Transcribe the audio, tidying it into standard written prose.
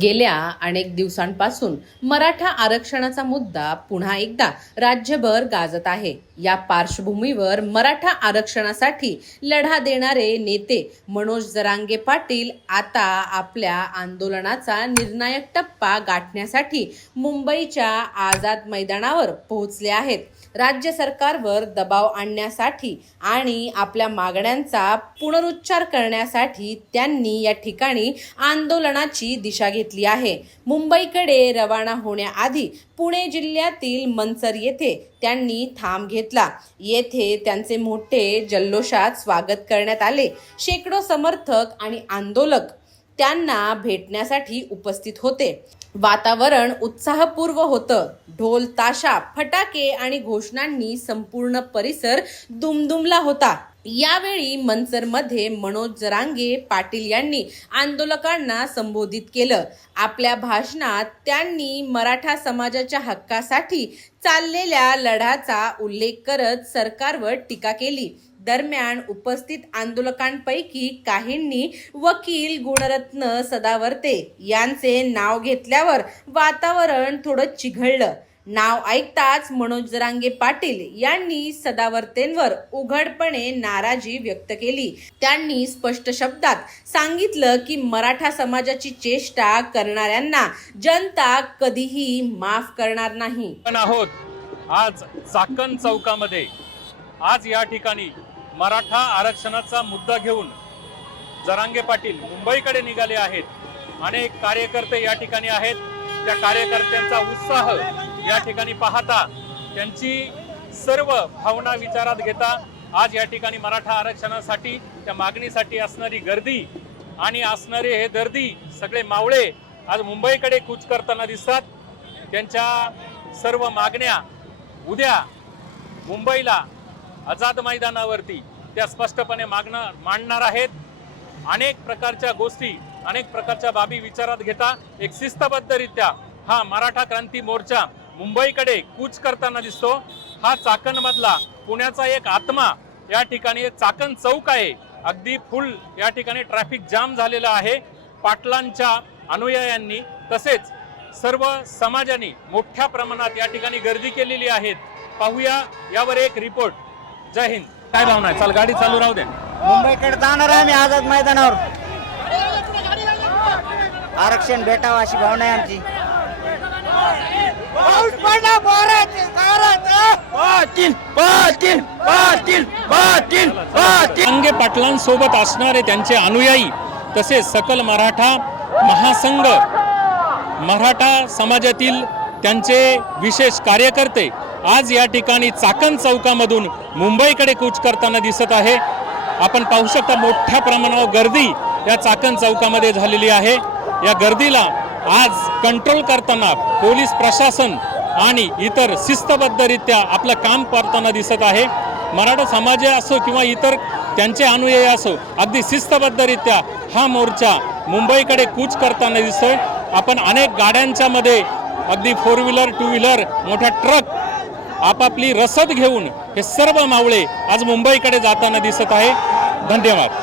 गेल्या अनेक दिवसांपासून मराठा आरक्षणाचा मुद्दा पुन्हा एकदा राज्यभर गाजत आहे। या पार्श्वभूमीवर मराठा आरक्षणासाठी लढा देणारे नेते मनोज जरांगे पाटील आता आपल्या आंदोलनाचा निर्णायक टप्पा गाठण्यासाठी मुंबईच्या आझाद मैदानावर पोहोचले आहेत। राज्य सरकारवर दबाव आणण्यासाठी आणि आपल्या मागण्यांचा पुनरुच्चार करण्यासाठी त्यांनी या ठिकाणी आंदोलनाची दिशा घेतली आहे। मुंबईकडे रवाना होण्याआधी पुणे जिल्ह्यातील मनसर येथे त्यांनी थांब घेतला। येथे त्यांचे मोठे जल्लोषात स्वागत करण्यात आले। शेकडो समर्थक आणि आंदोलक त्यांना भेटण्यासाठी उपस्थित होते। वातावरण उत्साहपूर्व होतं। ढोल ताशा फटाके आणि घोषणांनी संपूर्ण परिसर दुमदुमला होता। यावेळी मनसरमध्ये मनोज जरांगे पाटील यांनी आंदोलकांना संबोधित केलं। आपल्या भाषणात त्यांनी मराठा समाजाच्या हक्कासाठी चाललेल्या लढ्याचा उल्लेख करत सरकारवर टीका केली। दरम्यान उपस्थित आंदोलकांपैकी काहींनी वकील गुणरत्न सदावर्ते यांचे नाव घेतल्यावर वातावरण थोडं चिघळलं। नाव ऐकताच मनोज जरांगे पाटील यांनी सदावर्तेंवर उघडपणे नाराजी व्यक्त केली। त्यांनी स्पष्ट शब्दात सांगितलं की मराठा समाजाची चेष्टा करणाऱ्यांना जनता कधीही माफ करणार नाही। आज चाकण चौकामध्ये आज या ठिकाणी मराठा आरक्षणाचा मुद्दा घेऊन जरांगे पाटील मुंबईकडे निघाले आहेत। अनेक कार्यकर्ते या ठिकाणी आहेत। त्या कार्यकर्त्यांचा उत्साह या ठिकाणी पाहता त्यांची सर्व भावना विचारात घेता आज या ठिकाणी मराठा आरक्षणासाठी त्या मागणीसाठी असणारी गर्दी आणि असणारे हे दर्दी सगळे मावळे आज मुंबईकडे कूच करताना दिसतात। त्यांच्या सर्व मागण्या उद्या मुंबईला आझाद मैदानावरती त्या स्पष्टपणे मांडणार आहेत। अनेक प्रकारच्या गोष्टी अनेक प्रकारच्या बाबी विचारात घेता एक शिस्तबद्धरित्या हा मराठा क्रांती मोर्चा मुंबईकडे कूच करताना दिसतो। हा चाकण मधला पुण्याचा एक आत्मा या ठिकाणी चाकण चौक आहे। अगदी फुल या ठिकाणी ट्रॅफिक जाम झालेला आहे। पाटलांच्या अनुयायांनी तसेच सर्व समाजाने मोठ्या प्रमाणात या ठिकाणी गर्दी केलेली आहे। पाहूया यावर एक रिपोर्ट। जय हिंद। काय भावना आहे? चल गाडी चालू राहू दे। मुंबईकडे जाणार आहे मी आझाद मैदानावर। आरक्षण भेटावं अशी भावना आहे आमची। जरांगे पाटलांसोबत असणारे त्यांचे अनुयायी तसेच सकल मराठा महासंघ मराठा समाजातील त्यांचे विशेष कार्यकर्ते आज या ठिकाणी चाकण चौकामधून मुंबईकडे कूच करताना दिसत आहे। आपण पाहू शकता मोठ्या प्रमाणावर गर्दी या चाकण चौकामध्ये झालेली आहे। या गर्दीला आज कंट्रोल करताना पोलीस प्रशासन आणि इतर शिस्तबद्धरित्या आपलं काम करताना दिसत आहे। मराठा समाज असो किंवा इतर त्यांचे अनुयायी असो अगदी शिस्तबद्धरित्या हा मोर्चा मुंबईकडे कूच करताना दिसतोय। आपण अनेक गाड्यांच्या मध्ये अगदी 4 व्हीलर 2 व्हीलर मोठा ट्रक आपापली रसद घेऊन हे सर्व मावळे आज मुंबईकडे जाताना दिसत आहे। धन्यवाद।